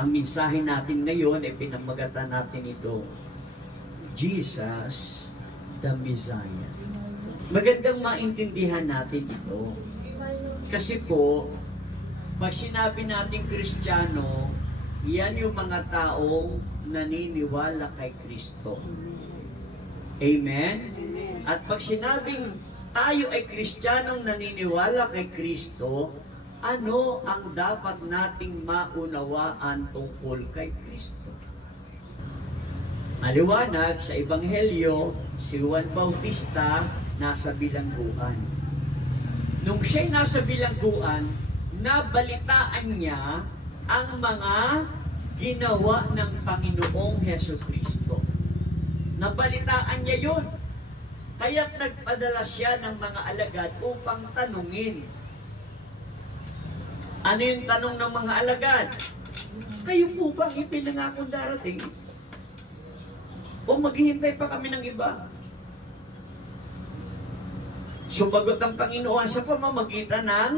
Ang mensahe natin ngayon ay pinamagatan natin ito, Jesus the Messiah. Magandang maintindihan natin ito. Kasi po, pag sinabi natin Kristiyano, yan yung mga taong naniniwala kay Kristo. Amen? At pag sinabing tayo ay Kristiyanong naniniwala kay Kristo, ano ang dapat nating maunawaan tungkol kay Kristo? Maliwanag sa Ebanghelyo, si Juan Bautista nasa bilangguan. Nung siya'y nasa bilangguan, nabalitaan niya ang mga ginawa ng Panginoong Hesukristo. Nabalitaan niya yun. Kaya't nagpadala siya ng mga alagad upang tanungin. Ano yung tanong ng mga alagad? Kayo po bang ipinangakong darating? O maghihintay pa kami ng iba? Sumagot ang Panginoon sa pamamagitan ng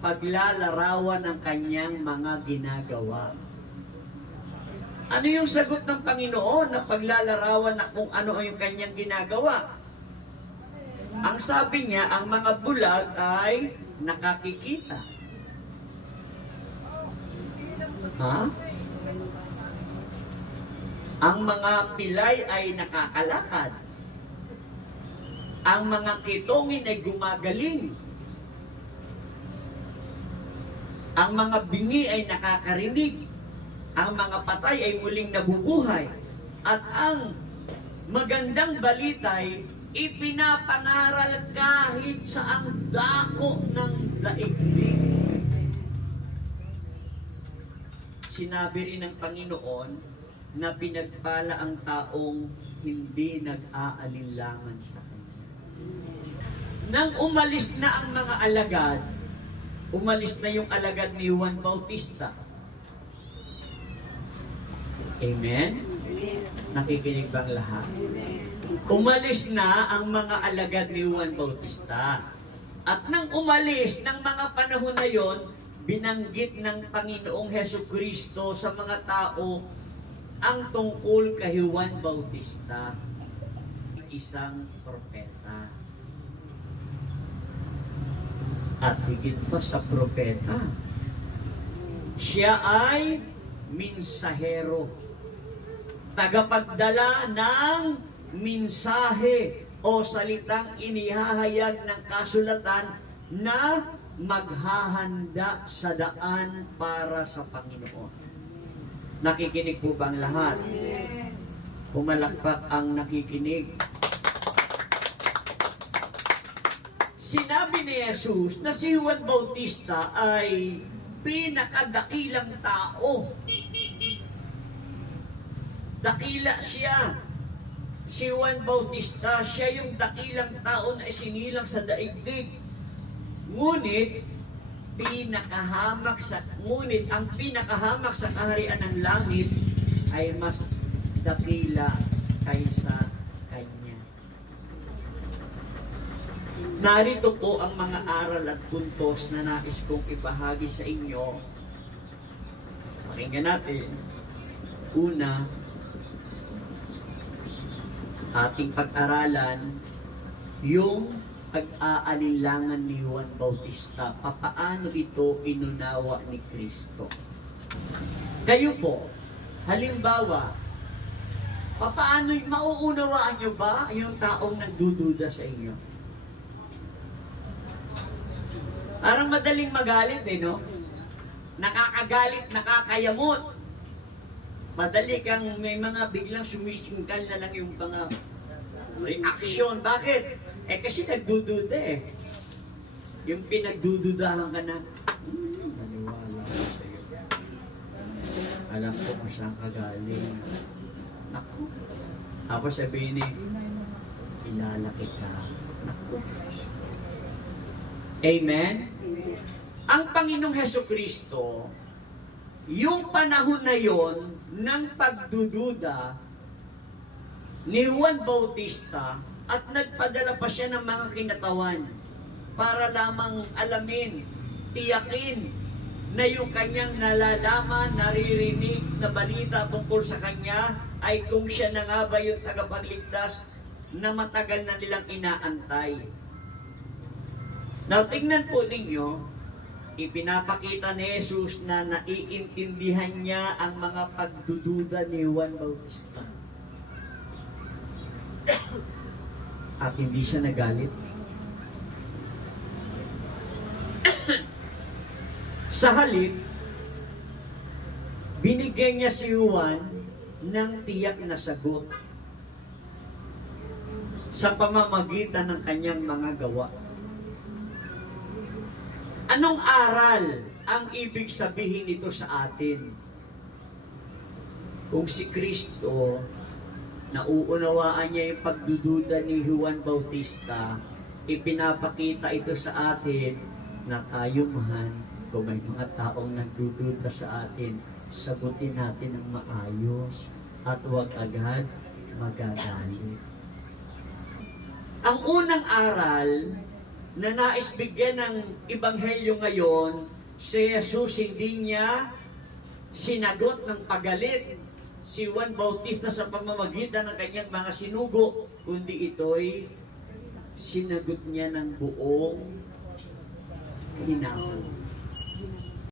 paglalarawan ng kanyang mga ginagawa. Ano yung sagot ng Panginoon na paglalarawan na kung ano yung kanyang ginagawa? Ang sabi niya, ang mga bulag ay nakakikita. Ha? Ang mga pilay ay nakakalakad. Ang mga kitongin ay gumagaling. Ang mga bingi ay nakakarinig. Ang mga patay ay muling nabubuhay. At ang magandang balita ay ipinapangaral kahit sa ang dako ng daigdig. Sinabi rin ng Panginoon na pinagpala ang taong hindi nag-aalinlangan sa Kanya. Nang umalis na ang mga alagad, umalis na yung alagad ni Juan Bautista. Amen? Nakikinig bang lahat? Umalis na ang mga alagad ni Juan Bautista. At nang umalis ng mga panahon na yon, binanggit ng Panginoong Hesukristo sa mga tao ang tungkol kay Juan Bautista, isang propeta. At higit pa sa propeta, siya ay minsahero, tagapagdala ng mensahe o salitang inihahayag ng kasulatan na maghahanda sa daan para sa Panginoon. Nakikinig po bang lahat? Pumalakpak ang nakikinig. Sinabi ni Jesus na si Juan Bautista ay pinakadakilang tao. Dakila siya. Si Juan Bautista, siya yung dakilang tao na isinilang sa daigdig. Ngunit ang pinakahamak sa kaharian ng langit ay mas dakila kaysa kanya. Narito po ang mga aral at puntos na nais kong ibahagi sa inyo. Pakinggan natin. Una, ating pag-aralan yung pag-aalinlangan ni Juan Bautista. Papaano ito inunawa ni Kristo? Kayo po, halimbawa, papaano mauunawaan nyo ba yung taong nagdududa sa inyo? Parang madaling magalit no? Nakakagalit, nakakayamot. Madali kang may mga biglang sumisingkal na lang yung mga reaksyon. Bakit? Kasi nagdududa Yung pinagdududahan ka na, naniwala ko sa iyo. Alam ko kung saan ka galing. Naku. Tapos sabihin kilala kita. Naku. Amen? Ang Panginoong Hesukristo, yung panahon na yon ng pagdududa ni Juan Bautista, at nagpadala pa siya ng mga kinatawan para lamang alamin, tiyakin na yung kanyang nalalaman, naririnig na balita tungkol sa kanya ay kung siya na nga ba yung tagapagligtas na matagal na nilang inaantay. Now, tingnan po ninyo, ipinapakita ni Jesus na naiintindihan niya ang mga pagdududa ni Juan Bautista. At hindi siya nagalit. Sa halip, binigyan niya si Juan ng tiyak na sagot sa pamamagitan ng kanyang mga gawa. Anong aral ang ibig sabihin nito sa atin? Kung si Kristo, nauunawaan niya yung pagdududa ni Juan Bautista, ipinapakita ito sa atin na tayo man, kung may mga taong nagdududa sa atin, sagutin natin ng maayos at huwag agad magagalit. Ang unang aral na nais bigyan ng Ebanghelyo ngayon, si Jesus hindi niya sinagot ng pagalit si Juan Bautista sa pamamagitan ng kanyang mga sinugo, kundi ito'y sinagot niya ng buong hinahon.